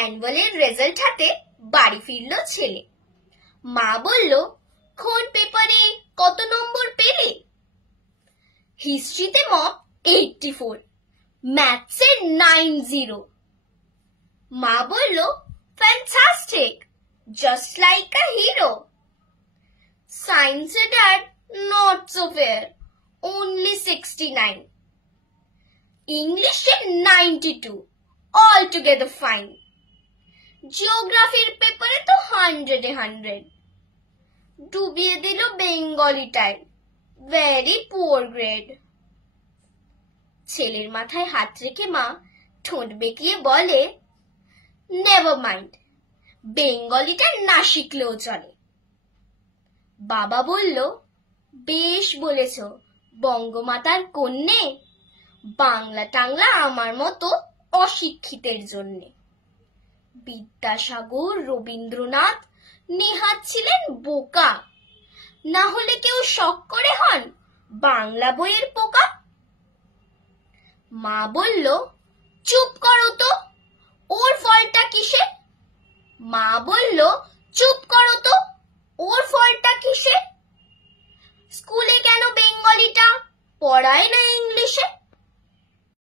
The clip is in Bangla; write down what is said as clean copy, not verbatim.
অ্যানুয়ালের রেজাল্ট হাতে বাড়ি ফিরল ছেলে। মা বলল, কোন পেপারে কত নম্বর পেলে? হিস্ট্রিতে মম 84, ম্যাথসে 90। মা বলল, fantastic, just like a hero. সায়েন্সে dad not so fair, only 69। ইংলিশে 92, অল টুগেদার ফাইন। জিওগ্রাফির পেপারে তো 100-এ 100। ডুবিয়ে দিল বেঙ্গলিটায়, ভেরি পুয়ার গ্রেড। ছেলের মাথায় হাত রেখে মা ঠোঁট বেঁকিয়ে বলে, নেভার মাইন্ড, বেঙ্গলিটা না শিখলেও চলে। বাবা বলল, বেশ বলেছ বঙ্গমাতার কন্যে, বাংলা টাংলা আমার মতো অশিক্ষিতের জন্যে। বিদ্যাসাগর, রবীন্দ্রনাথ, নেহাত ছিলেন বোকা, না হলে কেউ শখ করে হন বাংলা বইয়ের পোকা। মা বলল, চুপ করো তো, ওর ফলটা কিসে? মা বলল, চুপ করো তো, ওর ফলটা কিসে? স্কুলে কেন বেঙ্গলিটা পড়ায় না